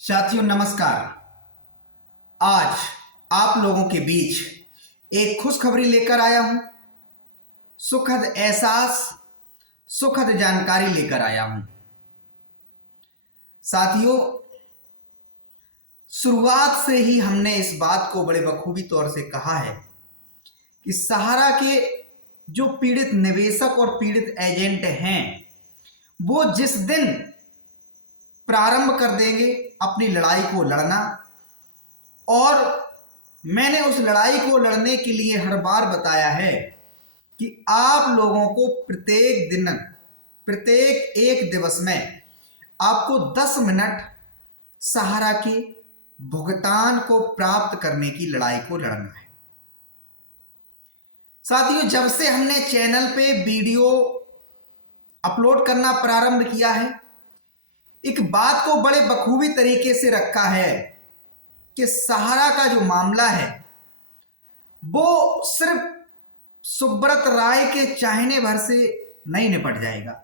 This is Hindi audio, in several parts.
साथियों नमस्कार। आज आप लोगों के बीच एक खुशखबरी लेकर आया हूं। सुखद एहसास, सुखद जानकारी लेकर आया हूं। साथियों, शुरुआत से ही हमने इस बात को बड़े बखूबी तौर से कहा है कि सहारा के जो पीड़ित निवेशक और पीड़ित एजेंट हैं, वो जिस दिन प्रारंभ कर देंगे अपनी लड़ाई को लड़ना, और मैंने उस लड़ाई को लड़ने के लिए हर बार बताया है कि आप लोगों को प्रत्येक दिन, प्रत्येक एक दिवस में आपको 10 मिनट सहारा के भुगतान को प्राप्त करने की लड़ाई को लड़ना है। साथियों, जब से हमने चैनल पे वीडियो अपलोड करना प्रारंभ किया है, एक बात को बड़े बखूबी तरीके से रखा है कि सहारा का जो मामला है वो सिर्फ सुब्रत राय के चाहने भर से नहीं निपट जाएगा।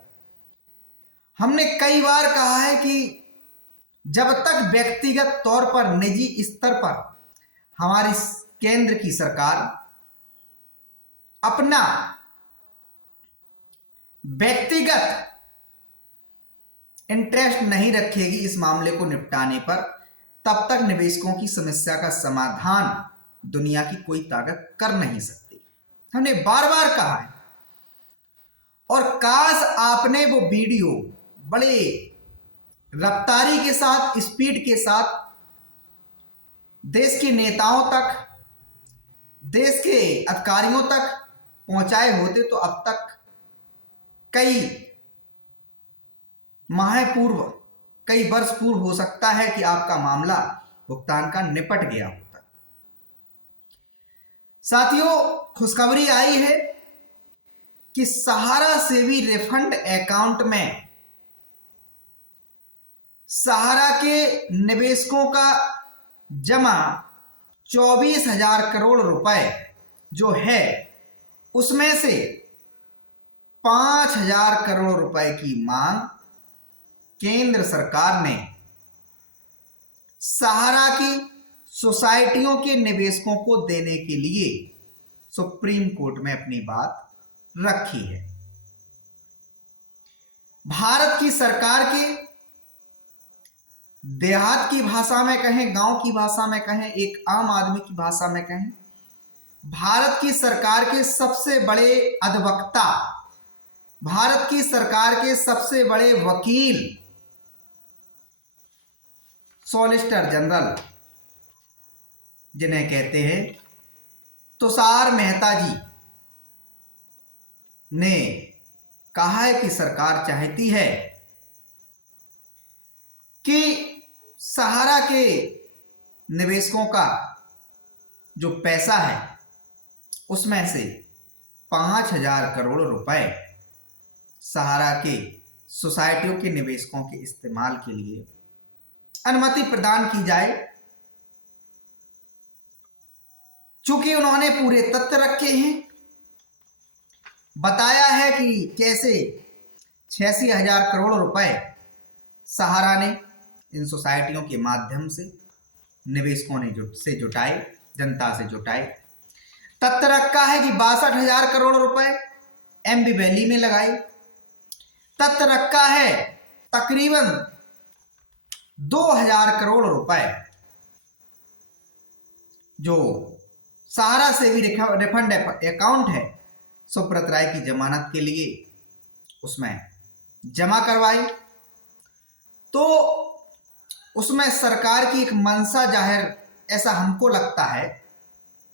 हमने कई बार कहा है कि जब तक व्यक्तिगत तौर पर, निजी स्तर पर हमारी केंद्र की सरकार अपना व्यक्तिगत इंटरेस्ट नहीं रखेगी इस मामले को निपटाने पर, तब तक निवेशकों की समस्या का समाधान दुनिया की कोई ताकत कर नहीं सकती। हमने बार बार कहा है, और काश आपने वो वीडियो बड़े रफ्तारी के साथ, स्पीड के साथ देश के नेताओं तक, देश के अधिकारियों तक पहुंचाए होते तो अब तक कई माह पूर्व, कई वर्ष पूर्व हो सकता है कि आपका मामला भुगतान का निपट गया होता। साथियों, खुशखबरी आई है कि सहारा सेवी रिफंड अकाउंट में सहारा के निवेशकों का जमा 24,000 करोड़ रुपए जो है, उसमें से 5,000 करोड़ रुपए की मांग केंद्र सरकार ने सहारा की सोसाइटियों के निवेशकों को देने के लिए सुप्रीम कोर्ट में अपनी बात रखी है। भारत की सरकार के, देहात की भाषा में कहें, गांव की भाषा में कहें, एक आम आदमी की भाषा में कहें, भारत की सरकार के सबसे बड़े अधिवक्ता, भारत की सरकार के सबसे बड़े वकील, सॉलिसिटर जनरल जिन्हें कहते हैं, तुषार मेहता जी ने कहा है कि सरकार चाहती है कि सहारा के निवेशकों का जो पैसा है उसमें से 5,000 करोड़ रुपए सहारा के सोसाइटियों के निवेशकों के इस्तेमाल के लिए अनुमति प्रदान की जाए। चूंकि उन्होंने पूरे तथ्य रखे हैं, बताया है कि कैसे 86,000 करोड़ रुपए सहारा ने इन सोसाइटियों के माध्यम से निवेशकों ने जुटाए, जनता से जुटाए। तथ्य रखा है कि 62,000 करोड़ रुपए एमबी वैली में लगाए। तथ्य रखा है तकरीबन 2,000 करोड़ रुपए जो सहारा सेवी रिफंड अकाउंट है, सुब्रत राय की जमानत के लिए उसमें जमा करवाई। तो उसमें सरकार की एक मंशा जाहिर, ऐसा हमको लगता है,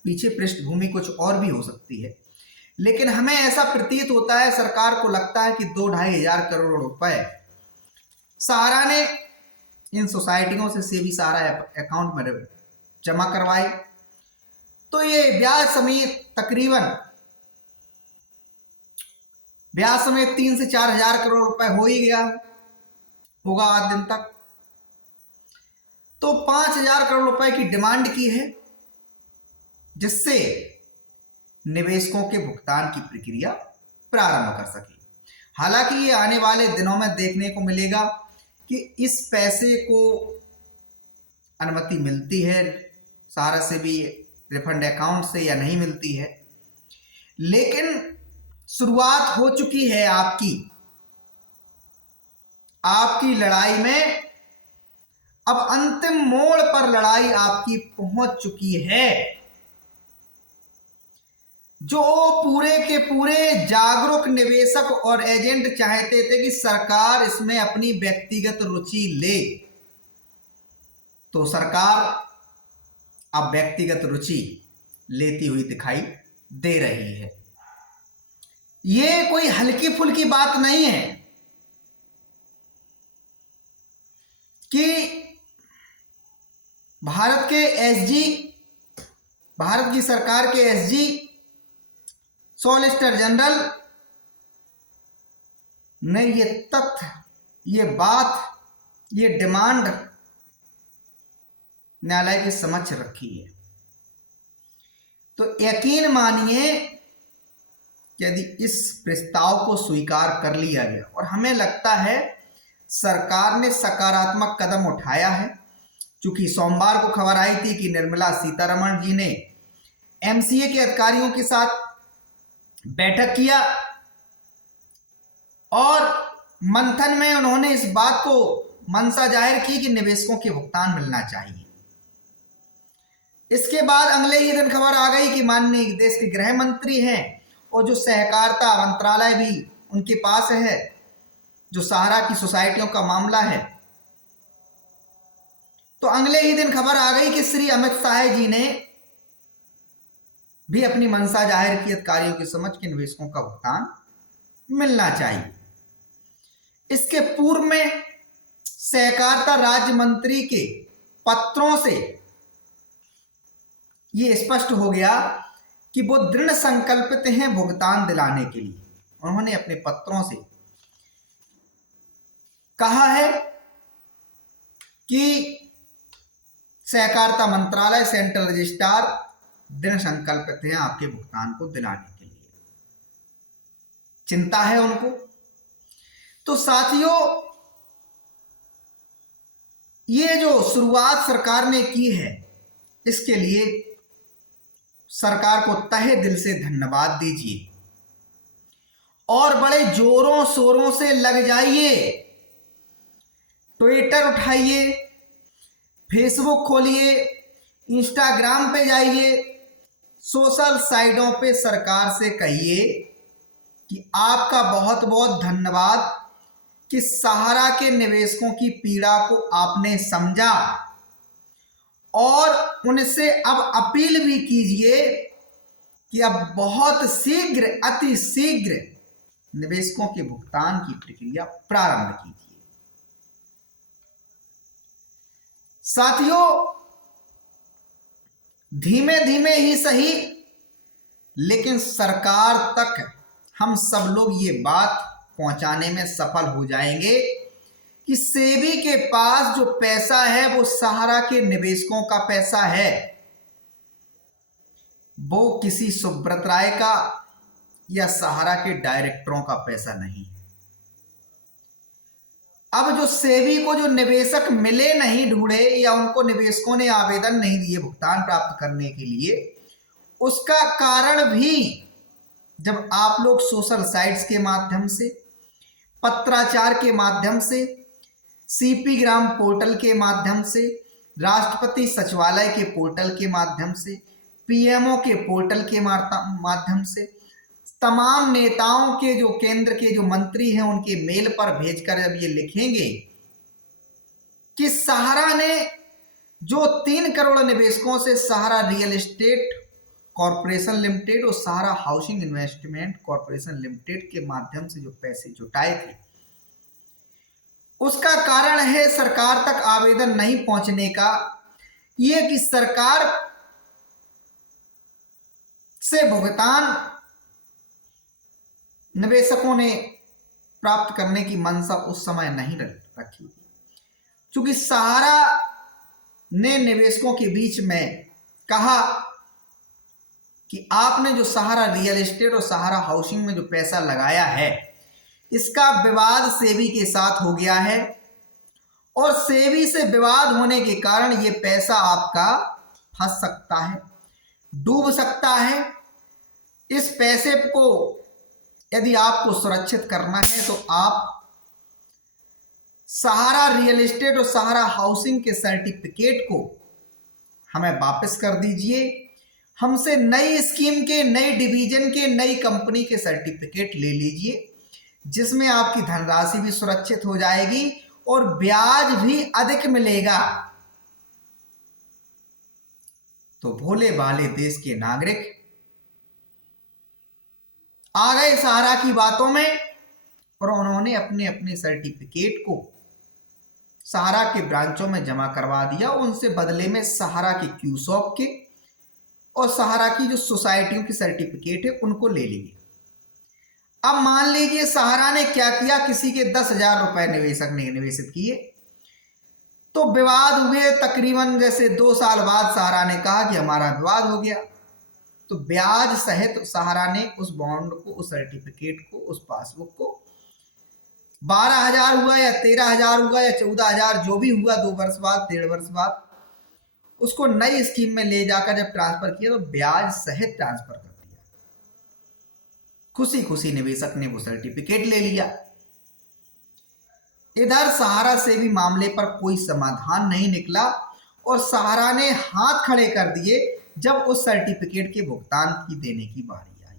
पीछे पृष्ठभूमि कुछ और भी हो सकती है, लेकिन हमें ऐसा प्रतीत होता है, सरकार को लगता है कि 2-2,500 करोड़ रुपए सहारा ने इन सोसाइटियों से सेवी सहारा अकाउंट में जमा करवाए। तो ये ब्याज समेत तकरीबन 3 से 4,000 करोड़ रुपए हो ही गया होगा आज दिन तक। तो 5,000 करोड़ रुपए की डिमांड की है, जिससे निवेशकों के भुगतान की प्रक्रिया प्रारंभ कर सके। हालांकि ये आने वाले दिनों में देखने को मिलेगा कि इस पैसे को अनुमति मिलती है सहारा से भी रिफंड अकाउंट से या नहीं मिलती है, लेकिन शुरुआत हो चुकी है आपकी लड़ाई में। अब अंतिम मोड़ पर लड़ाई आपकी पहुंच चुकी है। जो पूरे के पूरे जागरूक निवेशक और एजेंट चाहते थे कि सरकार इसमें अपनी व्यक्तिगत रुचि ले, तो सरकार अब व्यक्तिगत रुचि लेती हुई दिखाई दे रही है। ये कोई हल्की फुल्की बात नहीं है कि भारत की सरकार के एसजी सॉलिसिटर जनरल ने ये तथ्य, ये बात, ये डिमांड न्यायालय के समक्ष रखी है। तो यकीन मानिए यदि इस प्रस्ताव को स्वीकार कर लिया गया, और हमें लगता है सरकार ने सकारात्मक कदम उठाया है, क्योंकि सोमवार को खबर आई थी कि निर्मला सीतारमण जी ने एमसीए के अधिकारियों के साथ बैठक किया और मंथन में उन्होंने इस बात को मंशा जाहिर की कि निवेशकों के भुगतान मिलना चाहिए। इसके बाद अगले ही दिन खबर आ गई कि माननीय देश के गृह मंत्री हैं और जो सहकारिता मंत्रालय भी उनके पास है, जो सहारा की सोसाइटियों का मामला है, तो अगले ही दिन खबर आ गई कि श्री अमित शाह जी ने भी अपनी मंशा जाहिर की अधिकारियों के समक्ष के निवेशकों का भुगतान मिलना चाहिए। इसके पूर्व में सहकारिता राज्य मंत्री के पत्रों से ये स्पष्ट हो गया कि वो दृढ़ संकल्पित हैं भुगतान दिलाने के लिए। उन्होंने अपने पत्रों से कहा है कि सहकारिता मंत्रालय, सेंट्रल रजिस्ट्रार दृढ़ संकल्पित हैं आपके भुगतान को दिलाने के लिए, चिंता है उनको। तो साथियों, ये जो शुरुआत सरकार ने की है, इसके लिए सरकार को तहे दिल से धन्यवाद दीजिए और बड़े जोरों शोरों से लग जाइए। ट्विटर उठाइए, फेसबुक खोलिए, इंस्टाग्राम पे जाइए, सोशल साइटों पे सरकार से कहिए कि आपका बहुत बहुत धन्यवाद कि सहारा के निवेशकों की पीड़ा को आपने समझा, और उनसे अब अपील भी कीजिए कि अब बहुत शीघ्र, अति शीघ्र निवेशकों के भुगतान की प्रक्रिया प्रारंभ कीजिए। साथियों, धीमे धीमे ही सही, लेकिन सरकार तक हम सब लोग ये बात पहुंचाने में सफल हो जाएंगे कि सेबी के पास जो पैसा है वो सहारा के निवेशकों का पैसा है, वो किसी सुब्रत राय का या सहारा के डायरेक्टरों का पैसा नहीं है। अब जो सेबी को जो निवेशक मिले नहीं ढूंढे, या उनको निवेशकों ने आवेदन नहीं दिए भुगतान प्राप्त करने के लिए, उसका कारण भी जब आप लोग सोशल साइट्स के माध्यम से, पत्राचार के माध्यम से, सीपी ग्राम पोर्टल के माध्यम से, राष्ट्रपति सचिवालय के पोर्टल के माध्यम से, पीएमओ के पोर्टल के माध्यम से, तमाम नेताओं के जो केंद्र के जो मंत्री हैं उनके मेल पर भेजकर जब ये लिखेंगे कि सहारा ने जो 3 करोड़ निवेशकों से सहारा रियल एस्टेट कॉरपोरेशन लिमिटेड और सहारा हाउसिंग इन्वेस्टमेंट कॉरपोरेशन लिमिटेड के माध्यम से जो पैसे जुटाए थे, उसका कारण है सरकार तक आवेदन नहीं पहुंचने का ये कि सरकार से भुगतान निवेशकों ने प्राप्त करने की मंशा उस समय नहीं रखी थी, क्योंकि सहारा ने निवेशकों के बीच में कहा कि आपने जो सहारा रियल एस्टेट और सहारा हाउसिंग में जो पैसा लगाया है, इसका विवाद सेबी के साथ हो गया है और सेबी से विवाद होने के कारण ये पैसा आपका फंस सकता है, डूब सकता है। इस पैसे को यदि आपको सुरक्षित करना है तो आप सहारा रियल एस्टेट और सहारा हाउसिंग के सर्टिफिकेट को हमें वापस कर दीजिए। हमसे नई स्कीम के, नई डिवीजन के, नई कंपनी के सर्टिफिकेट ले लीजिए, जिसमें आपकी धनराशि भी सुरक्षित हो जाएगी और ब्याज भी अधिक मिलेगा। तो भोले भाले देश के नागरिक आ गए सहारा की बातों में और उन्होंने अपने अपने सर्टिफिकेट को सहारा के ब्रांचों में जमा करवा दिया। उनसे बदले में सहारा के क्यूसॉप के और सहारा की जो सोसाइटियों की सर्टिफिकेट है उनको ले लिए। अब मान लीजिए सहारा ने क्या किया, किसी के 10,000 रुपए निवेशक ने निवेशित किए, तो विवाद हुए। तकरीबन जैसे 2 साल बाद सहारा ने कहा कि हमारा विवाद हो गया, तो ब्याज सहित सहारा ने उस बॉन्ड को, उस सर्टिफिकेट को, उस पासबुक को 12,000 हुआ या 13,000 हुआ या 14,000 जो भी हुआ, 2 वर्ष बाद, 1.5 वर्ष बाद, उसको नई स्कीम में ले जाकर जब ट्रांसफर किया तो ब्याज सहित ट्रांसफर कर दिया। खुशी खुशी निवेशक ने वो सर्टिफिकेट ले लिया। इधर सहारा से भी मामले पर कोई समाधान नहीं निकला और सहारा ने हाथ खड़े कर दिए जब उस सर्टिफिकेट के भुगतान की देने की बारी आई।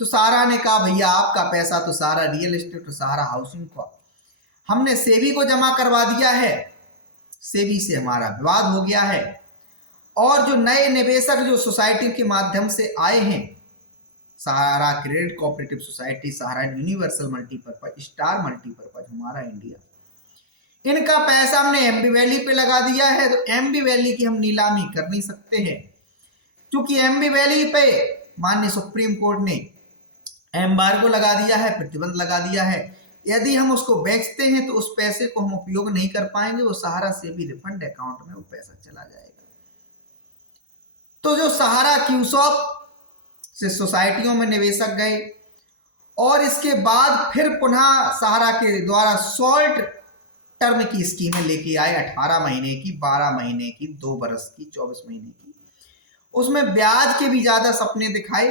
तो सहारा ने कहा भैया आपका पैसा तो सहारा रियल एस्टेट और सहारा हाउसिंग को हमने सेबी को जमा करवा दिया है, सेबी से हमारा विवाद हो गया है, और जो नए निवेशक जो सोसाइटी के माध्यम से आए हैं, सहारा क्रेडिट कोऑपरेटिव सोसाइटी, सहारा यूनिवर्सल मल्टीपर्पज, स्टार मल्टीपर्पज, हमारा इंडिया, इनका पैसा हमने एमबी वैली पे लगा दिया है। तो एमबी वैली की हम नीलामी कर नहीं सकते हैं, क्योंकि एमबी वैली पे माननीय सुप्रीम कोर्ट ने एम्बार्गो लगा दिया है, प्रतिबंध लगा दिया है। यदि हम उसको बेचते हैं तो उस पैसे को हम उपयोग नहीं कर पाएंगे, वो सहारा से भी रिफंड अकाउंट में वो पैसा चला जाएगा। तो जो सहारा क्यूसॉप से सोसाइटियों में निवेशक गए और इसके बाद फिर पुनः सहारा के द्वारा शॉर्ट टर्म की स्कीमें लेके आए, 18 महीने की, 12 महीने की, 2 वर्ष की, 24 महीने की, उसमें ब्याज के भी ज्यादा सपने दिखाए।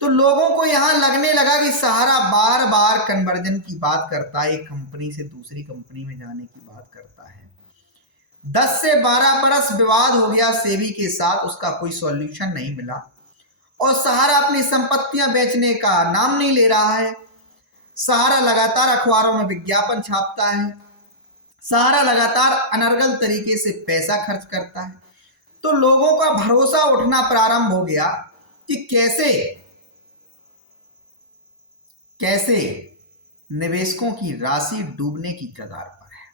तो लोगों को यहां लगने लगा कि सहारा बार बार कन्वर्जन की बात करता है, एक कंपनी से दूसरी कंपनी में जाने की बात करता है। 10 से 12 बरस विवाद हो गया सेबी के साथ, उसका कोई सॉल्यूशन नहीं मिला और सहारा अपनी संपत्तियां बेचने का नाम नहीं ले रहा है। सहारा लगातार अखबारों में विज्ञापन छापता है, सहारा लगातार अनर्गल तरीके से पैसा खर्च करता है। तो लोगों का भरोसा उठना प्रारंभ हो गया कि कैसे निवेशकों की राशि डूबने की कगार पर है।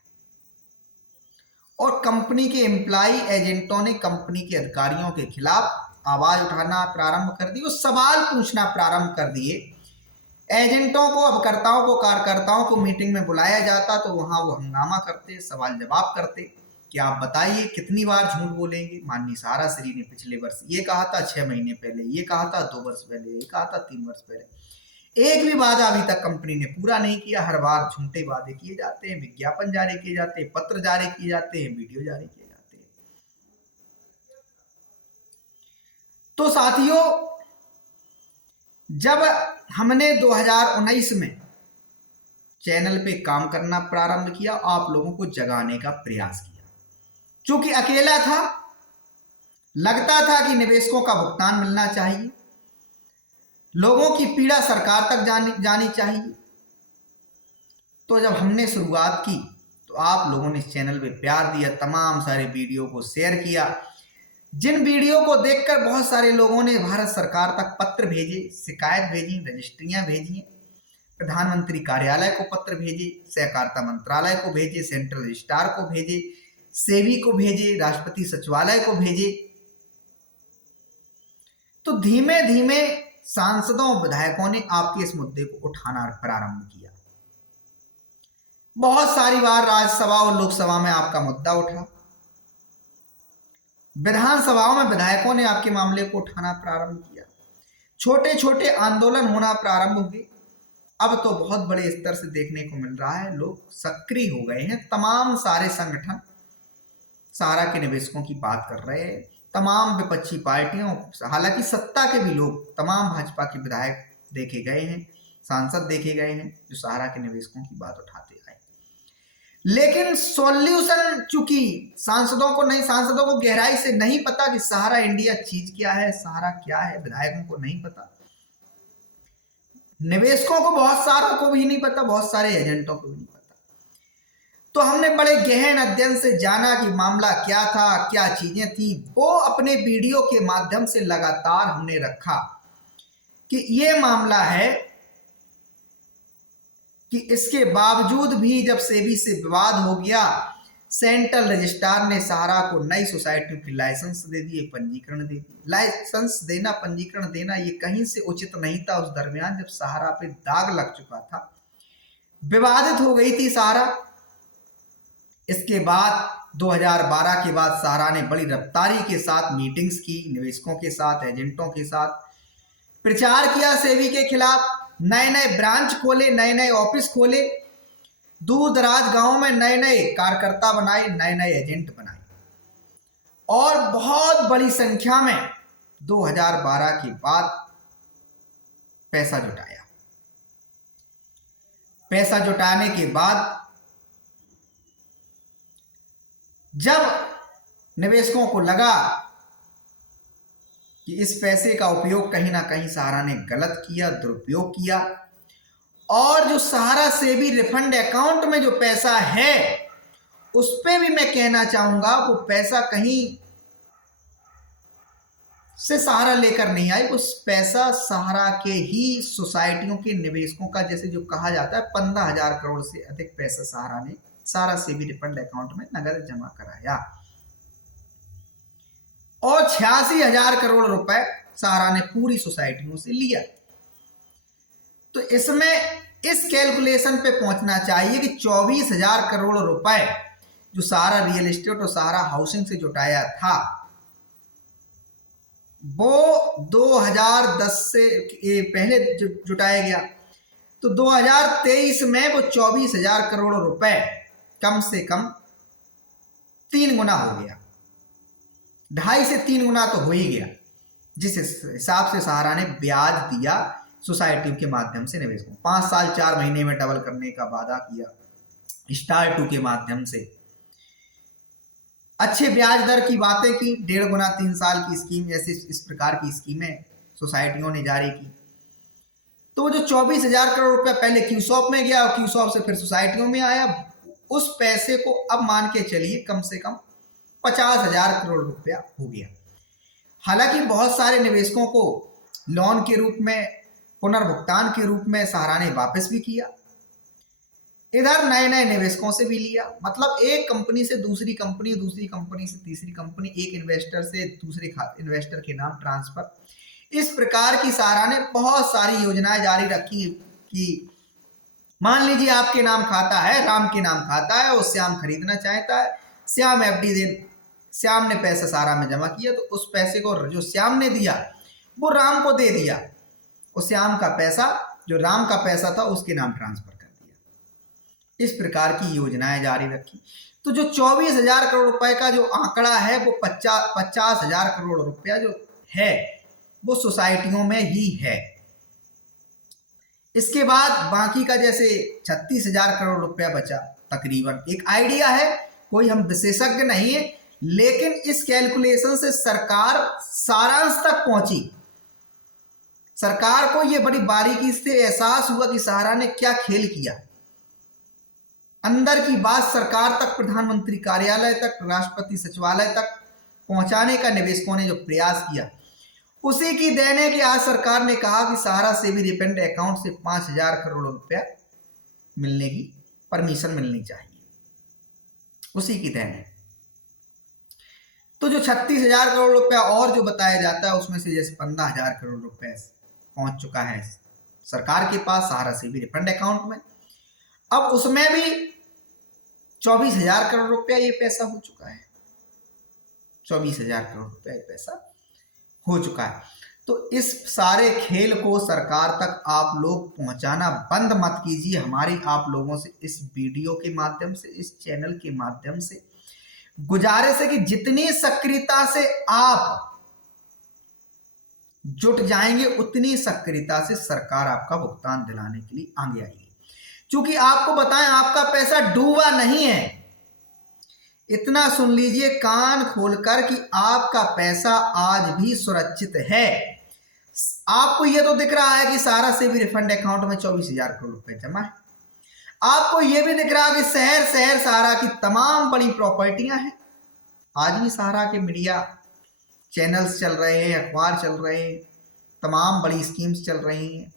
और कंपनी के एम्प्लॉय एजेंटों ने कंपनी के अधिकारियों के खिलाफ आवाज उठाना प्रारंभ कर दी और सवाल पूछना प्रारंभ कर दिए। एजेंटों को, अभिकर्ताओं को, कार्यकर्ताओं को मीटिंग में बुलाया जाता तो वहां वो हंगामा करते, सवाल जवाब करते कि आप बताइए कितनी बार झूठ बोलेंगे। माननीय सहारा श्री ने पिछले वर्ष ये कहा था, 6 महीने पहले ये कहा था, 2 वर्ष पहले ये कहा था, 3 वर्ष पहले। एक भी वादा अभी तक कंपनी ने पूरा नहीं किया। हर बार झूठे वादे किए जाते हैं, विज्ञापन जारी किए जाते हैं, पत्र जारी किए जाते हैं, वीडियो जारी किए जाते हैं। तो साथियों, जब हमने 2019 में चैनल पे काम करना प्रारंभ किया, आप लोगों को जगाने का प्रयास किया, क्योंकि अकेला था, लगता था कि निवेशकों का भुगतान मिलना चाहिए, लोगों की पीड़ा सरकार तक जानी चाहिए। तो जब हमने शुरुआत की तो आप लोगों ने इस चैनल पे प्यार दिया, तमाम सारे वीडियो को शेयर किया, जिन वीडियो को देखकर बहुत सारे लोगों ने भारत सरकार तक पत्र भेजे, शिकायत भेजी, रजिस्ट्रियां भेजी, प्रधानमंत्री कार्यालय को पत्र भेजे, सहकारिता मंत्रालय को भेजे, सेंट्रल रजिस्ट्रार को भेजे, सेबी को भेजे, राष्ट्रपति सचिवालय को भेजे। तो धीमे धीमे सांसदों, विधायकों ने आपके इस मुद्दे को उठाना प्रारंभ किया। बहुत सारी बार राज्यसभा और लोकसभा में आपका मुद्दा उठा, विधानसभाओं में विधायकों ने आपके मामले को उठाना प्रारंभ किया, छोटे छोटे आंदोलन होना प्रारंभ हुए। अब तो बहुत बड़े स्तर से देखने को मिल रहा है, लोग सक्रिय हो गए हैं। तमाम सारे संगठन सहारा के निवेशकों की बात कर रहे हैं, तमाम विपक्षी पार्टियों, हालांकि सत्ता के भी लोग, तमाम भाजपा के विधायक देखे गए हैं, सांसद देखे गए हैं जो सहारा के निवेशकों की बात उठाते आए। लेकिन सॉल्यूशन चूंकि सांसदों को गहराई से नहीं पता कि सहारा इंडिया चीज क्या है, सहारा क्या है, विधायकों को नहीं पता, निवेशकों को बहुत सारों को भी नहीं पता, बहुत सारे एजेंटों को भी नहीं पता। तो हमने बड़े गहन अध्ययन से जाना कि मामला क्या था, क्या चीजें थी। वो अपने वीडियो के माध्यम से लगातार हमने रखा कि ये मामला है कि इसके बावजूद भी जब सेबी से विवाद हो गया, सेंट्रल रजिस्ट्रार ने सहारा को नई सोसाइटियों की लाइसेंस दे दिए, पंजीकरण दे दिए। लाइसेंस देना, पंजीकरण देना ये कहीं से उचित नहीं था उस दरमियान जब सहारा पे दाग लग चुका था, विवादित हो गई थी सहारा। इसके बाद 2012 के बाद सहारा ने बड़ी रफ्तारी के साथ मीटिंग्स की, निवेशकों के साथ, एजेंटों के साथ, प्रचार किया सेबी के खिलाफ, नए नए ब्रांच खोले, नए नए ऑफिस खोले, दूर दराज गांवों में नए नए कार्यकर्ता बनाए, नए नए एजेंट बनाए और बहुत बड़ी संख्या में 2012 के बाद पैसा जुटाया। पैसा जुटाने के बाद जब निवेशकों को लगा कि इस पैसे का उपयोग कहीं ना कहीं सहारा ने गलत किया, दुरुपयोग किया, और जो सहारा सेबी रिफंड अकाउंट में जो पैसा है उस पे भी मैं कहना चाहूंगा वो पैसा कहीं से सहारा लेकर नहीं आई, उस पैसा सहारा के ही सोसाइटियों के निवेशकों का, जैसे जो कहा जाता है 15,000 करोड़ से अधिक पैसा सहारा ने सहारा सेबी रिफंड अकाउंट में नगद जमा कराया और 86,000 करोड़ रुपए सहारा ने पूरी सोसाइटियों से लिया। तो इसमें इस कैलकुलेशन पे पहुंचना चाहिए कि 24,000 करोड़ रुपए जो सहारा रियल एस्टेट और सहारा हाउसिंग से जुटाया था वो 2010 से पहले जुटाया गया, तो 2023 में वो 24,000 करोड़ रुपए कम से कम 3 गुना हो गया, 2.5 से 3 गुना तो हो ही गया, जिस हिसाब से सहारा ने ब्याज दिया सोसाइटियों के माध्यम से निवेशकों, 5 साल 4 महीने में डबल करने का वादा किया स्टार 2 के माध्यम से, अच्छे ब्याज दर की बातें की, 1.5 गुना 3 साल की स्कीम, ऐसे इस प्रकार की स्कीमें सोसाइटियों ने जारी की। तो जो 24,000 करोड़ रुपया पहले क्यूसॉप में गया और क्यूसॉप से फिर सोसाइटियों में आया, उस पैसे को अब मान के चलिए कम से कम 50,000 करोड़ रुपया हो गया। हालांकि बहुत सारे निवेशकों को लोन के रूप में, पुनर्भुगतान के रूप में सहारा ने वापस भी किया, इधर नए नए निवेशकों से भी लिया, मतलब एक कंपनी से दूसरी कंपनी, दूसरी कंपनी से तीसरी कंपनी, एक इन्वेस्टर से दूसरे इन्वेस्टर के नाम ट्रांसफर, इस प्रकार की सहारा ने बहुत सारी योजनाएं जारी रखी कि मान लीजिए आपके नाम खाता है, राम के नाम खाता है और श्याम खरीदना चाहता है, श्याम एफडी दे, श्याम ने पैसा सहारा में जमा किया, तो उस पैसे को जो श्याम ने दिया वो राम को दे दिया, और श्याम का पैसा जो राम का पैसा था उसके नाम ट्रांसफर कर दिया। इस प्रकार की योजनाएं जारी रखी। तो जो 24,000 करोड़ रुपए का जो आंकड़ा है वो 50,000 करोड़ रुपया जो है वो सोसाइटियों में ही है। इसके बाद बाकी का जैसे 36,000 करोड़ रुपया बचा तकरीबन, एक आइडिया है, कोई हम विशेषज्ञ नहीं है, लेकिन इस कैलकुलेशन से सरकार सारांश तक पहुंची। सरकार को यह बड़ी बारीकी से एहसास हुआ कि सहारा ने क्या खेल किया। अंदर की बात सरकार तक, प्रधानमंत्री कार्यालय तक, राष्ट्रपति सचिवालय तक पहुंचाने का निवेशकों ने जो प्रयास किया, उसी की देन है कि आज सरकार ने कहा कि सहारा सेबी रिफंड अकाउंट से 5,000 करोड़ रुपया मिलने की परमिशन मिलनी चाहिए, उसी की देन है। तो जो 36,000 करोड़ रुपया और जो बताया जाता है उसमें से जैसे 15,000 करोड़ रुपए पहुंच चुका है सरकार के पास सहारा सेबी रिफंड अकाउंट में। अब उसमें भी 24,000 करोड़ रुपया ये पैसा हो चुका है, 24,000 करोड़ रुपया ये पैसा हो चुका है। तो इस सारे खेल को सरकार तक आप लोग पहुंचाना बंद मत कीजिए। हमारी आप लोगों से इस वीडियो के माध्यम से, इस चैनल के माध्यम से गुजारिश है कि जितनी सक्रियता से आप जुट जाएंगे उतनी सक्रियता से सरकार आपका भुगतान दिलाने के लिए आगे आएगी। क्योंकि आपको बताएं, आपका पैसा डूबा नहीं है। इतना सुन लीजिए कान खोलकर कि आपका पैसा आज भी सुरक्षित है। आपको यह तो दिख रहा है कि सारा से भी रिफंड अकाउंट में 24,000 करोड़ रुपए जमा है। आपको यह भी दिख रहा है कि शहर शहर सहारा की तमाम बड़ी प्रॉपर्टियां हैं। आज भी सहारा के मीडिया चैनल्स चल रहे हैं, अखबार चल रहे हैं, तमाम बड़ी स्कीम्स चल रही हैं,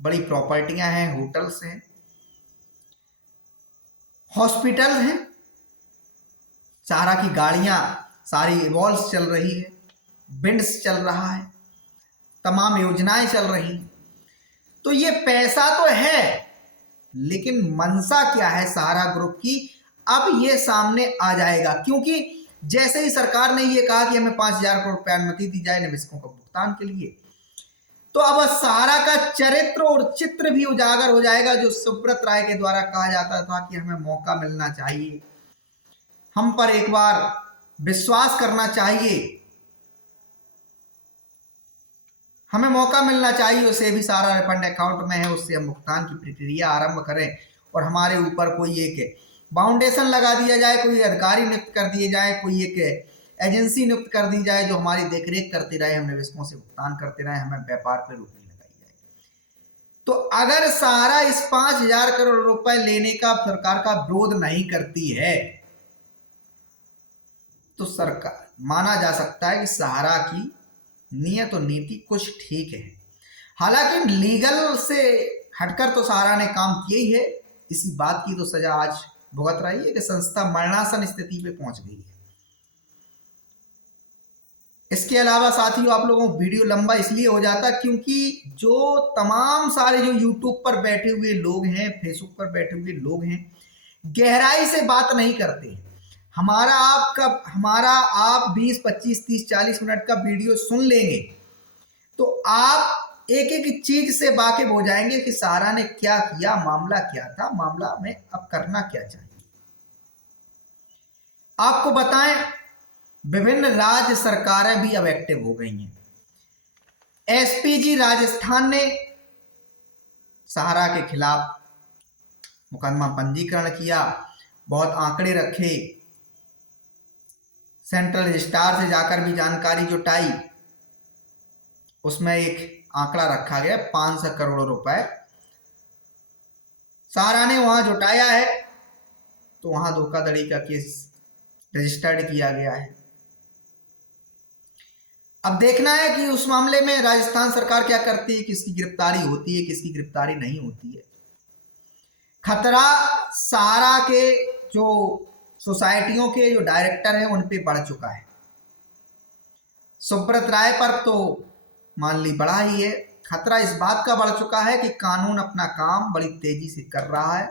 बड़ी प्रॉपर्टियां हैं, होटल्स हैं, हॉस्पिटल हैं, सहारा की गाड़ियां सारी इवॉल्व चल रही है, बिंड्स चल रहा है, तमाम योजनाएं चल रही हैं। तो ये पैसा तो है, लेकिन मंशा क्या है सहारा ग्रुप की, अब ये सामने आ जाएगा। क्योंकि जैसे ही सरकार ने ये कहा कि हमें 5,000 करोड़ रुपए अनुमति दी जाए निवेशकों का भुगतान के लिए, तो अब सहारा का चरित्र और चित्र भी उजागर हो जाएगा। जो सुब्रत राय के द्वारा कहा जाता था कि हमें मौका मिलना चाहिए, हम पर एक बार विश्वास करना चाहिए, हमें मौका मिलना चाहिए, उसे भी सारा रिफंड अकाउंट में है, उससे हम भुगतान की प्रक्रिया आरंभ करें और हमारे ऊपर कोई एक बाउंडेशन लगा दिया जाए, कोई अधिकारी नियुक्त कर दिए जाए, कोई एक एजेंसी नियुक्त कर दी जाए जो हमारी देखरेख करती रहे, हम निवेशकों से भुगतान करते रहे, हमें व्यापार पर रोक नहीं लगाई जाए। तो अगर सहारा इस 5,000 करोड़ रुपए लेने का सरकार का विरोध नहीं करती है तो सरकार माना जा सकता है कि सहारा की नियत और नीति कुछ ठीक है। हालांकि लीगल से हटकर तो सहारा ने काम किया ही है, इसी बात की तो सजा आज भुगत रही है कि संस्था मरणासन स्थिति पे पहुंच गई है। इसके अलावा साथियों, आप लोगों को वीडियो लंबा इसलिए हो जाता क्योंकि जो तमाम सारे जो यूट्यूब पर बैठे हुए लोग हैं, फेसबुक पर बैठे हुए लोग हैं, गहराई से बात नहीं करते। हमारा आप 20, 25, 30, 40 मिनट का वीडियो सुन लेंगे तो आप एक एक चीज से वाकिफ हो जाएंगे कि सहारा ने क्या किया, मामला क्या था, मामला में अब करना क्या चाहिए। आपको बताएं, विभिन्न राज्य सरकारें भी अब एक्टिव हो गई हैं। एसपीजी राजस्थान ने सहारा के खिलाफ मुकदमा पंजीकरण किया, बहुत आंकड़े रखे, सेंट्रल रजिस्ट्रार से जाकर भी जानकारी जुटाई, उसमें एक आंकड़ा रखा गया 500 करोड़ रुपए सहारा ने वहां जुटाया है, तो वहां धोखाधड़ी का केस रजिस्टर्ड किया गया है। अब देखना है कि उस मामले में राजस्थान सरकार क्या करती है, किसकी गिरफ्तारी होती है, किसकी गिरफ्तारी नहीं होती है। खतरा सहारा के जो सोसाइटियों के जो डायरेक्टर हैं उन पे बढ़ चुका है। सुब्रत राय पर तो मान ली बढ़ा ही है, खतरा इस बात का बढ़ चुका है कि कानून अपना काम बड़ी तेजी से कर रहा है।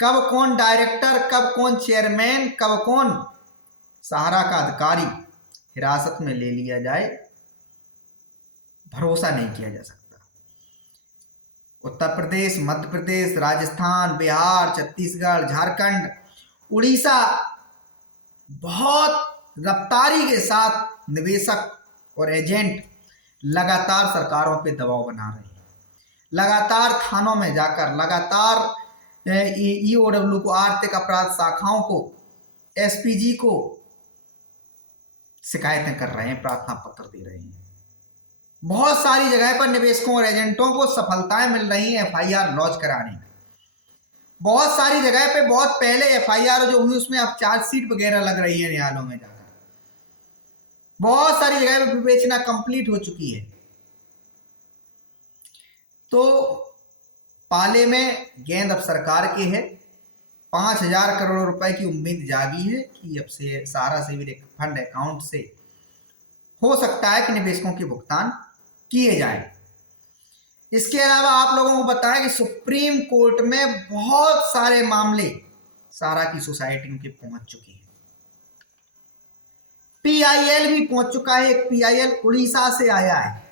कब कौन डायरेक्टर, कब कौन चेयरमैन, कब कौन सहारा का अधिकारी हिरासत में ले लिया जाए, भरोसा नहीं किया जा सकता। उत्तर प्रदेश, मध्य प्रदेश, राजस्थान, बिहार, छत्तीसगढ़, झारखंड, उड़ीसा बहुत रफ्तारी के साथ निवेशक और एजेंट लगातार सरकारों पे दबाव बना रहे हैं। लगातार थानों में जाकर, लगातार ईओडब्ल्यू को, आर्थिक अपराध शाखाओं को, एसपीजी को शिकायतें कर रहे हैं, प्रार्थना पत्र दे रहे हैं। बहुत सारी जगह पर निवेशकों और एजेंटों को सफलताएं मिल रही हैं एफआईआर लॉन्च कराने में। बहुत सारी जगह पे बहुत पहले एफआईआर जो हुई उसमें अब चार्जशीट वगैरह लग रही है न्यायालयों में जाकर। बहुत सारी जगह पे विवेचना कंप्लीट हो चुकी है। तो पाले में गेंद अब सरकार की है। 5,000 करोड़ रुपए की उम्मीद जागी है कि अब से सहारा से भी फंड अकाउंट से हो सकता है कि निवेशकों के भुगतान किए जाए। इसके अलावा आप लोगों को बताएं कि सुप्रीम कोर्ट में बहुत सारे मामले सहारा की सोसाइटियों के पहुंच चुके हैं। पीआईएल भी पहुंच चुका है। एक पीआईएल उड़ीसा से आया है,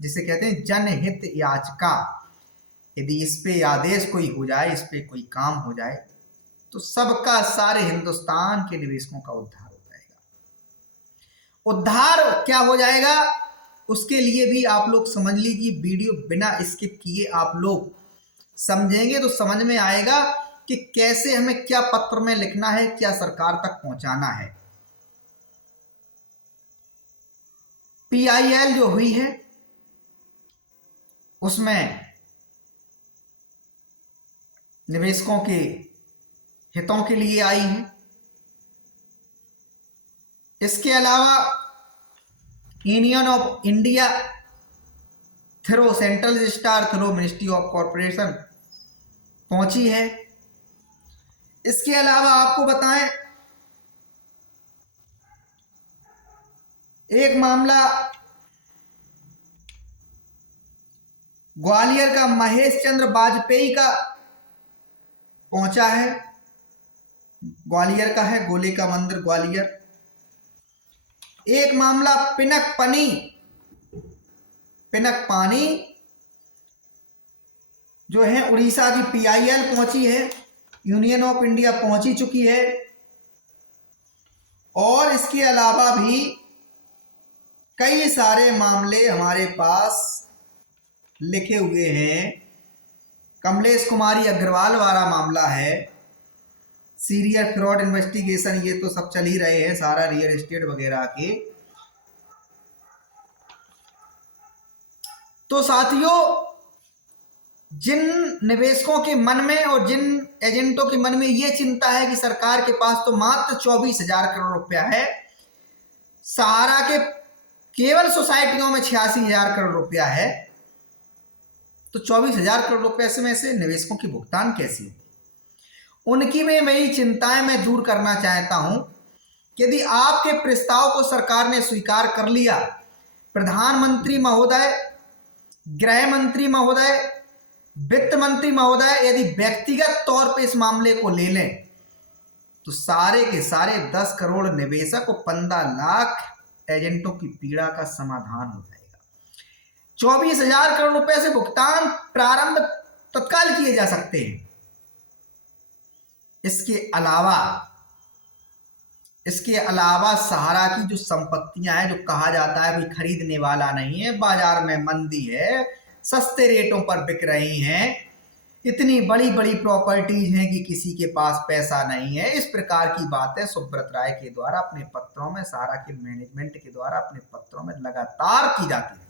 जिसे कहते हैं जनहित याचिका, यदि इस पे आदेश कोई हो जाए, इस पे कोई काम हो जाए, तो सबका, सारे हिंदुस्तान के निवेशकों का उद्धार हो जाएगा। उद्धार क्या हो जाएगा उसके लिए भी आप लोग समझ लीजिए, वीडियो बिना स्किप किए आप लोग समझेंगे तो समझ में आएगा कि कैसे हमें क्या पत्र में लिखना है, क्या सरकार तक पहुंचाना है। PIL जो हुई है उसमें निवेशकों के हितों के लिए आई है। इसके अलावा union of India through central registrar through ministry of corporation पहुंची है। इसके अलावा आपको बताएं, एक मामला ग्वालियर का महेश चंद्र वाजपेयी का पहुंचा है। ग्वालियर का है, गोले का मंदिर ग्वालियर। एक मामला पिनक पानी जो है उड़ीसा की PIL पहुंची है, यूनियन ऑफ इंडिया पहुंची चुकी है। और इसके अलावा भी कई सारे मामले हमारे पास लिखे हुए हैं। कमलेश कुमारी अग्रवाल वाला मामला है, सीरियल फ्रॉड इन्वेस्टिगेशन, ये तो सब चल ही रहे हैं सारा, रियल एस्टेट वगैरह के। तो साथियों, जिन निवेशकों के मन में और जिन एजेंटों के मन में ये चिंता है कि सरकार के पास तो मात्र 24,000 करोड़ रुपया है, सहारा के केवल सोसाइटियों में 86,000 करोड़ रुपया है, तो 24,000 करोड़ रुपए में से निवेशकों की भुगतान कैसी होगी, उनकी में मेरी चिंताएं मैं दूर करना चाहता हूं। यदि आपके प्रस्ताव को सरकार ने स्वीकार कर लिया, प्रधानमंत्री महोदय, गृह मंत्री महोदय, वित्त मंत्री महोदय यदि व्यक्तिगत तौर पे इस मामले को ले लें, तो सारे के सारे 10 करोड़ निवेशक और 15 लाख एजेंटों की पीड़ा का समाधान हो जाएगा। 24,000 करोड़ रुपए से भुगतान प्रारंभ तत्काल किए जा सकते हैं। इसके अलावा सहारा की जो संपत्तियां हैं, जो कहा जाता है भाई खरीदने वाला नहीं है, बाजार में मंदी है, सस्ते रेटों पर बिक रही हैं, इतनी बड़ी बड़ी प्रॉपर्टीज हैं कि किसी के पास पैसा नहीं है, इस प्रकार की बातें सुब्रत राय के द्वारा अपने पत्रों में, सहारा के मैनेजमेंट के द्वारा अपने पत्रों में लगातार की जाती है।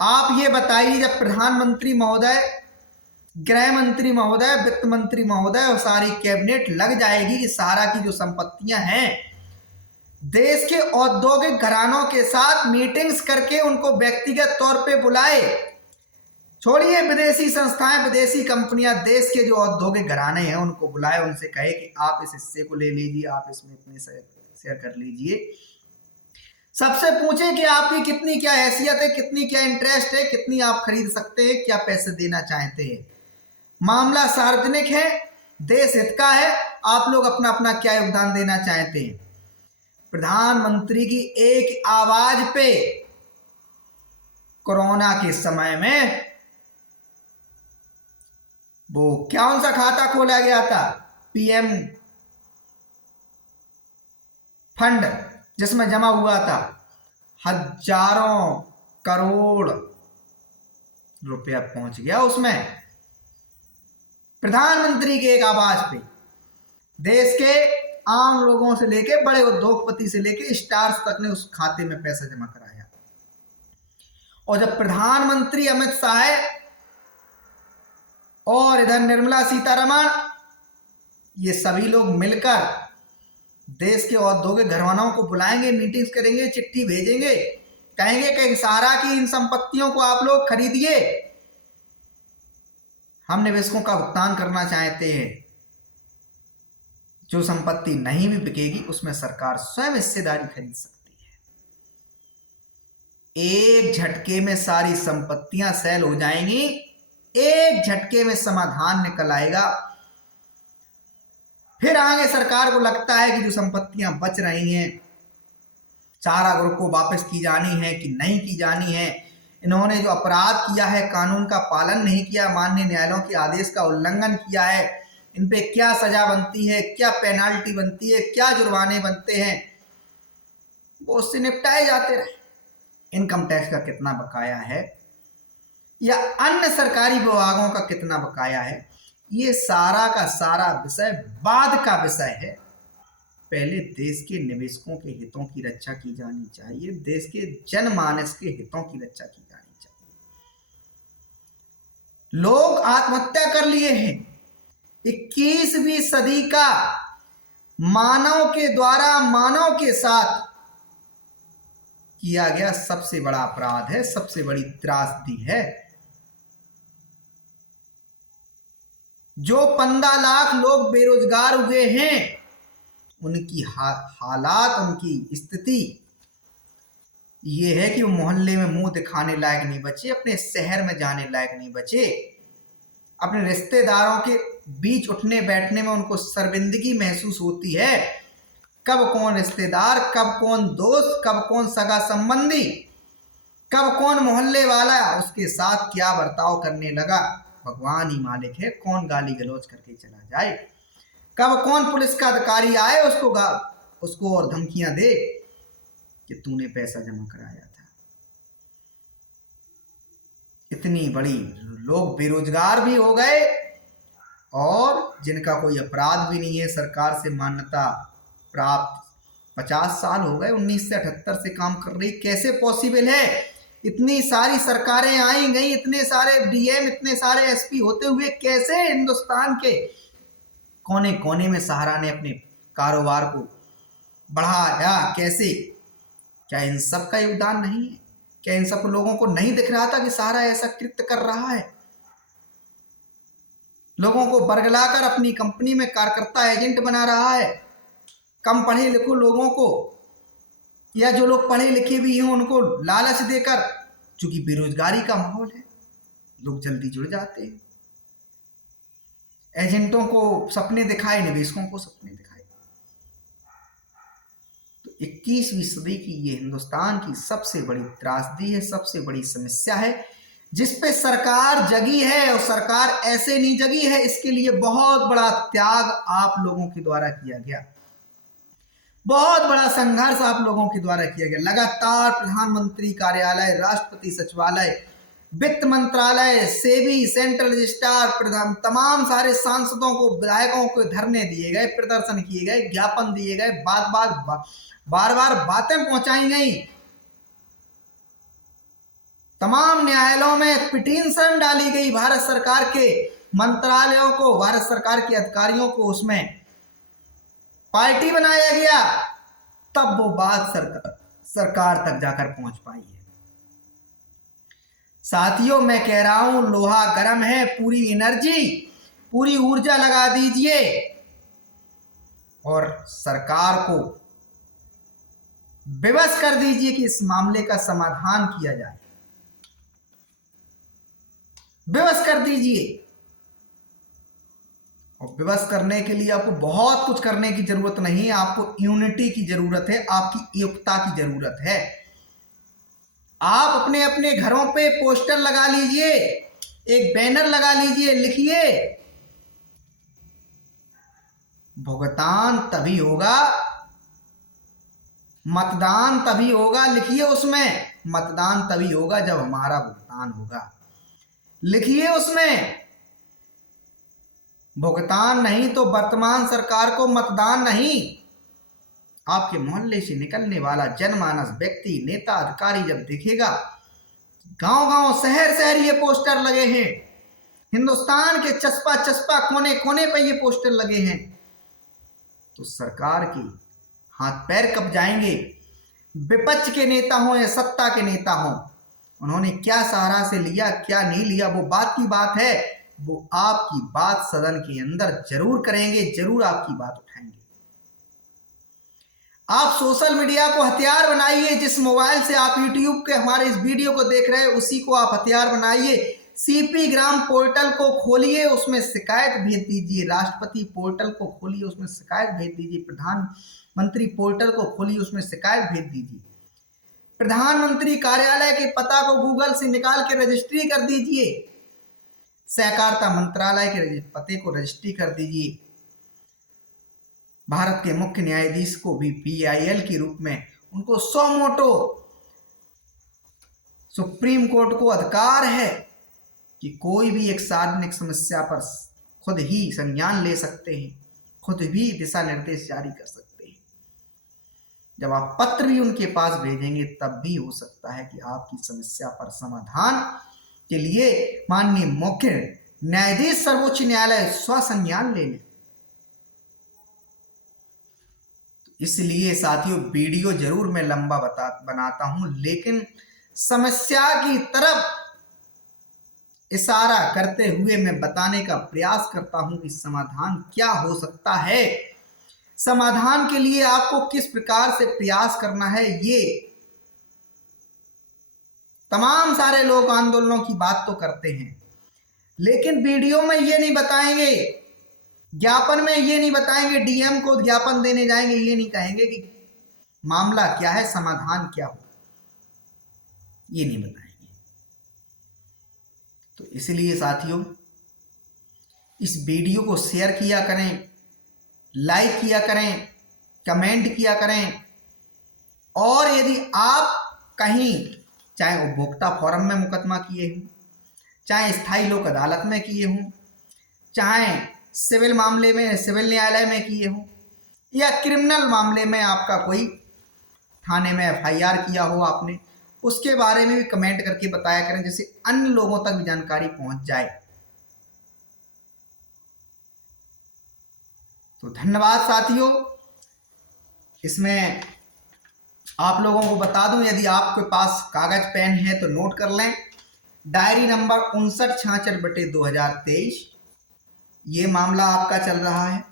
आप ये बताइए, जब प्रधानमंत्री महोदय, गृह मंत्री महोदय, वित्त मंत्री महोदय और सारी कैबिनेट लग जाएगी कि सहारा की जो संपत्तियां हैं, देश के औद्योगिक घरानों के साथ मीटिंग्स करके उनको व्यक्तिगत तौर पे बुलाए, छोड़िए विदेशी संस्थाएं, विदेशी कंपनियां, देश के जो औद्योगिक घराने हैं उनको बुलाए, उनसे कहे कि आप इस हिस्से को ले लीजिए, आप इसमें इतने शेयर कर लीजिए। सबसे पूछे कि आपकी कितनी क्या हैसियत है, कितनी क्या इंटरेस्ट है, कितनी आप खरीद सकते हैं, क्या पैसे देना चाहते हैं। मामला सार्वजनिक है, देश हित का है, आप लोग अपना अपना क्या योगदान देना चाहते हैं। प्रधानमंत्री की एक आवाज पे कोरोना के समय में वो कौन सा खाता खोला गया था, PM फंड, जिसमें जमा हुआ था हजारों करोड़ रुपया पहुंच गया उसमें। प्रधानमंत्री के एक आवाज पे देश के आम लोगों से लेके बड़े उद्योगपति से लेके स्टार्स तक ने उस खाते में पैसा जमा कराया। और जब प्रधानमंत्री अमित शाह और इधर निर्मला सीतारमण, ये सभी लोग मिलकर देश के औद्योगिक घरानों को बुलाएंगे, मीटिंग्स करेंगे, चिट्ठी भेजेंगे, कहेंगे कि सहारा की इन संपत्तियों को आप लोग खरीदिए, हम निवेशकों का भुगतान करना चाहते हैं। जो संपत्ति नहीं भी बिकेगी उसमें सरकार स्वयं हिस्सेदारी खरीद सकती है। एक झटके में सारी संपत्तियां सेल हो जाएंगी, एक झटके में समाधान निकल आएगा। फिर आगे सरकार को लगता है कि जो संपत्तियां बच रही हैं, चारा ग्रुप को वापस की जानी है कि नहीं की जानी है, इन्होंने जो अपराध किया है, कानून का पालन नहीं किया, माननीय न्यायालयों के आदेश का उल्लंघन किया है, इन पे क्या सजा बनती है, क्या पेनाल्टी बनती है, क्या जुर्माने बनते हैं, वो उससे निपटाए जाते रहे। इनकम टैक्स का कितना बकाया है या अन्य सरकारी विभागों का कितना बकाया है, ये सारा का सारा विषय बाद का विषय है। पहले देश के निवेशकों के हितों की रक्षा की जानी चाहिए, देश के जनमानस के हितों की रक्षा की जानी चाहिए। लोग आत्महत्या कर लिए हैं। 21वीं सदी का मानव के द्वारा मानव के साथ किया गया सबसे बड़ा अपराध है, सबसे बड़ी त्रासदी है। जो 15 लाख लोग बेरोजगार हुए हैं, उनकी हालात, उनकी स्थिति ये है कि वो मोहल्ले में मुंह दिखाने लायक नहीं बचे, अपने शहर में जाने लायक नहीं बचे, अपने रिश्तेदारों के बीच उठने बैठने में उनको शर्मिंदगी महसूस होती है। कब कौन रिश्तेदार, कब कौन दोस्त, कब कौन सगा संबंधी, कब कौन मोहल्ले वाला उसके साथ क्या बर्ताव करने लगा, भगवान ही मालिक है। कौन गाली गलौज करके चला जाए, कब कौन पुलिस का अधिकारी आए उसको और धमकियां दे कि तूने पैसा जमा कराया था। इतनी बड़ी, लोग बेरोजगार भी हो गए और जिनका कोई अपराध भी नहीं है, सरकार से मान्यता प्राप्त 50 साल हो गए, 1978 से काम कर रही। कैसे पॉसिबल है? इतनी सारी सरकारें आई गई, इतने सारे डीएम, इतने सारे एसपी होते हुए कैसे हिंदुस्तान के कोने कोने में सहारा ने अपने कारोबार को बढ़ाया? कैसे? क्या इन सब का योगदान नहीं है? क्या इन सब लोगों को नहीं दिख रहा था कि सहारा ऐसा कृत्य कर रहा है? लोगों को बरगलाकर अपनी कंपनी में कार्यकर्ता एजेंट बना रहा है। कम पढ़े लिखे लोगों को या जो लोग पढ़े लिखे भी हैं उनको लालच देकर, चूंकि बेरोजगारी का माहौल है, लोग जल्दी जुड़ जाते हैं। एजेंटों को सपने दिखाए, निवेशकों को सपने दिखाए। तो 21वीं सदी की ये हिंदुस्तान की सबसे बड़ी त्रासदी है, सबसे बड़ी समस्या है, जिस पे सरकार जगी है। और सरकार ऐसे नहीं जगी है, इसके लिए बहुत बड़ा त्याग आप लोगों के द्वारा किया गया, बहुत बड़ा संघर्ष आप लोगों के द्वारा किया गया। लगातार प्रधानमंत्री कार्यालय, राष्ट्रपति सचिवालय, वित्त मंत्रालय, सेबी, सेंट्रल रजिस्ट्रार, प्रधान, तमाम सारे सांसदों को, विधायकों को धरने दिए गए, प्रदर्शन किए गए, ज्ञापन दिए गए, बार बार बातें पहुंचाई गई, तमाम न्यायालयों में पिटीशन डाली गई, भारत सरकार के मंत्रालयों को, भारत सरकार के अधिकारियों को उसमें पार्टी बनाया गया, तब वो बात सरकार तक जाकर पहुंच पाई है। साथियों, मैं कह रहा हूं, लोहा गर्म है, पूरी एनर्जी, पूरी ऊर्जा लगा दीजिए और सरकार को विवश कर दीजिए कि इस मामले का समाधान किया जाए। विवश कर दीजिए। और विवश करने के लिए आपको बहुत कुछ करने की जरूरत नहीं है, आपको यूनिटी की जरूरत है, आपकी एकता की जरूरत है। आप अपने अपने घरों पे पोस्टर लगा लीजिए, एक बैनर लगा लीजिए, लिखिए भुगतान तभी होगा, मतदान तभी होगा। लिखिए उसमें मतदान तभी होगा जब हमारा भुगतान होगा। लिखिए उसमें भुगतान नहीं तो वर्तमान सरकार को मतदान नहीं। आपके मोहल्ले से निकलने वाला जनमानस व्यक्ति, नेता, अधिकारी जब देखेगा, गांव गांव, शहर शहर ये पोस्टर लगे हैं, हिंदुस्तान के चस्पा चस्पा, कोने कोने पर ये पोस्टर लगे हैं, तो सरकार के हाथ पैर कब जाएंगे। विपक्ष के नेता हों या सत्ता के नेता हों, उन्होंने क्या सहारा से लिया, क्या नहीं लिया, वो बात की बात है। वो आपकी बात सदन के अंदर जरूर करेंगे, जरूर आपकी बात उठाएंगे। आप सोशल मीडिया को हथियार बनाइए। जिस मोबाइल से आप यूट्यूब के हमारे इस वीडियो को देख रहे हैं, उसी को आप हथियार बनाइए। सीपी ग्राम पोर्टल को खोलिए, उसमें शिकायत भेज दीजिए। राष्ट्रपति पोर्टल को खोलिए, उसमें शिकायत भेज दीजिए। प्रधानमंत्री पोर्टल को खोलिए, उसमें शिकायत भेज दीजिए। प्रधानमंत्री कार्यालय के पता को गूगल से निकाल के रजिस्ट्री कर दीजिए, सहकारिता मंत्रालय के पते को रजिस्ट्री कर दीजिए। भारत के मुख्य न्यायाधीश को भी PIL के रूप में उनको सो मोटो सुप्रीम कोर्ट को अधिकार है कि कोई भी एक सार्वजनिक समस्या पर खुद ही संज्ञान ले सकते हैं, खुद भी दिशा निर्देश जारी कर सकते हैं। जब आप पत्र भी उनके पास भेजेंगे तब भी हो सकता है कि आपकी समस्या पर समाधान के लिए माननीय मुख्य न्यायाधीश सर्वोच्च न्यायालय स्वसंज्ञान ले ले। इसलिए साथियों वीडियो जरूर मैं लंबा बनाता हूं, लेकिन समस्या की तरफ इशारा करते हुए मैं बताने का प्रयास करता हूं कि समाधान क्या हो सकता है, समाधान के लिए आपको किस प्रकार से प्रयास करना है। ये तमाम सारे लोग आंदोलनों की बात तो करते हैं, लेकिन वीडियो में ये नहीं बताएंगे, ज्ञापन में ये नहीं बताएंगे, DM को ज्ञापन देने जाएंगे ये नहीं कहेंगे कि मामला क्या है, समाधान क्या हो, ये नहीं बताएंगे। तो इसलिए साथियों इस वीडियो को शेयर किया करें, लाइक किया करें, कमेंट किया करें, और यदि आप कहीं चाहे उपभोक्ता फोरम में मुकदमा किए हों, चाहे स्थायी लोक अदालत में किए हों, चाहे सिविल मामले में सिविल न्यायालय में किए हों, या क्रिमिनल मामले में आपका कोई थाने में FIR किया हो आपने, उसके बारे में भी कमेंट करके बताया करें, जिससे अन्य लोगों तक भी जानकारी पहुंच जाए। तो धन्यवाद साथियों। इसमें आप लोगों को बता दूं, यदि आपके पास कागज पेन है तो नोट कर लें। डायरी नंबर 5966/2023 ये मामला आपका चल रहा है।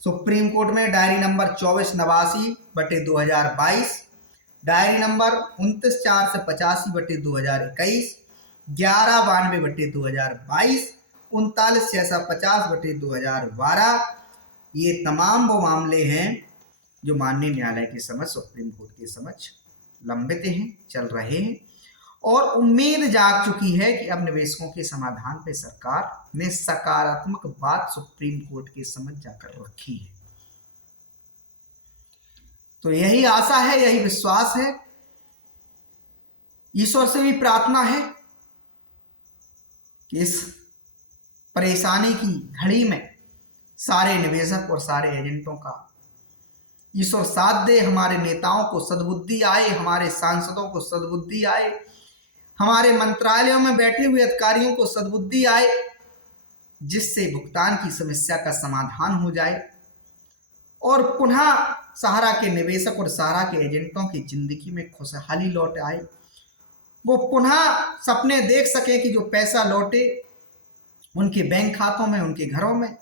सुप्रीम कोर्ट में डायरी नंबर 2489/2022, डायरी नंबर 29/485/2021, 1192/2022, 39/650/2012, ये तमाम वो मामले हैं जो माननीय न्यायालय के समक्ष, सुप्रीम कोर्ट के समक्ष लंबित हैं, चल रहे हैं, और उम्मीद जाग चुकी है कि अब निवेशकों के समाधान पे सरकार ने सकारात्मक बात सुप्रीम कोर्ट के समक्ष जाकर रखी है। तो यही आशा है, यही विश्वास है, ईश्वर से भी प्रार्थना है कि इस परेशानी की घड़ी में सारे निवेशक और सारे एजेंटों का ईश्वर साथ दे, हमारे नेताओं को सद्बुद्धि आए, हमारे सांसदों को सद्बुद्धि आए, हमारे मंत्रालयों में बैठे हुए अधिकारियों को सद्बुद्धि आए, जिससे भुगतान की समस्या का समाधान हो जाए और पुनः सहारा के निवेशक और सहारा के एजेंटों की जिंदगी में खुशहाली लौट आए। वो पुनः सपने देख सकें कि जो पैसा लौटे उनके बैंक खातों में, उनके घरों में,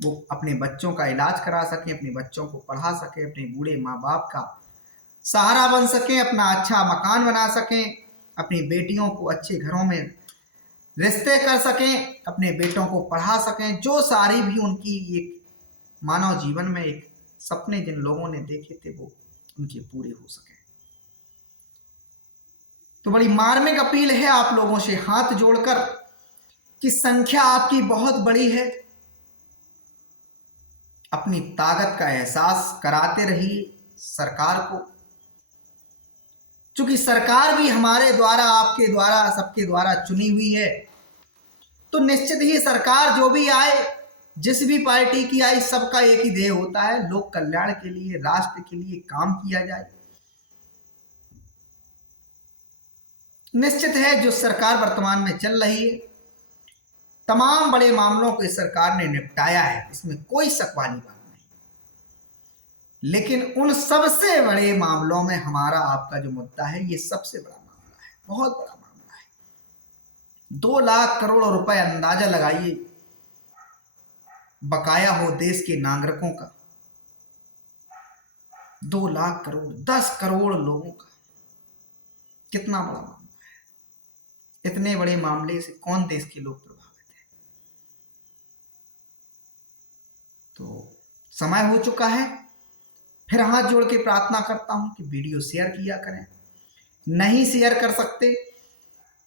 वो अपने बच्चों का इलाज करा सकें, अपने बच्चों को पढ़ा सकें, अपने बूढ़े माँ बाप का सहारा बन सकें, अपना अच्छा मकान बना सकें, अपनी बेटियों को अच्छे घरों में रिश्ते कर सकें, अपने बेटों को पढ़ा सकें, जो सारी भी उनकी एक मानव जीवन में एक सपने जिन लोगों ने देखे थे वो उनके पूरे हो सके। तो बड़ी मार्मिक अपील है आप लोगों से हाथ जोड़कर कि संख्या आपकी बहुत बड़ी है, अपनी ताकत का एहसास कराते रहिए सरकार को, क्योंकि सरकार भी हमारे द्वारा, आपके द्वारा, सबके द्वारा चुनी हुई है। तो निश्चित ही सरकार जो भी आए, जिस भी पार्टी की आई, सबका एक ही ध्येय होता है, लोक कल्याण के लिए, राष्ट्र के लिए काम किया जाए। निश्चित है जो सरकार वर्तमान में चल रही है, तमाम बड़े मामलों को इस सरकार ने निपटाया है, इसमें कोई शक वाली बात नहीं। लेकिन उन सबसे बड़े मामलों में हमारा आपका जो मुद्दा है, ये सबसे बड़ा मामला है, बहुत बड़ा मामला है। 2 लाख करोड़ रुपए अंदाजा लगाइए बकाया हो देश के नागरिकों का, 2 लाख करोड़, 10 करोड़ लोगों का, कितना बड़ा मामला है। इतने बड़े मामले से कौन देश के लोग प्रभावित हैं। तो समय हो चुका है, फिर हाथ जोड़ के प्रार्थना करता हूं कि वीडियो शेयर किया करें। नहीं शेयर कर सकते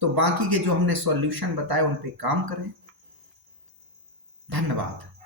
तो बाकी के जो हमने सॉल्यूशन बताए उन पे काम करें। धन्यवाद।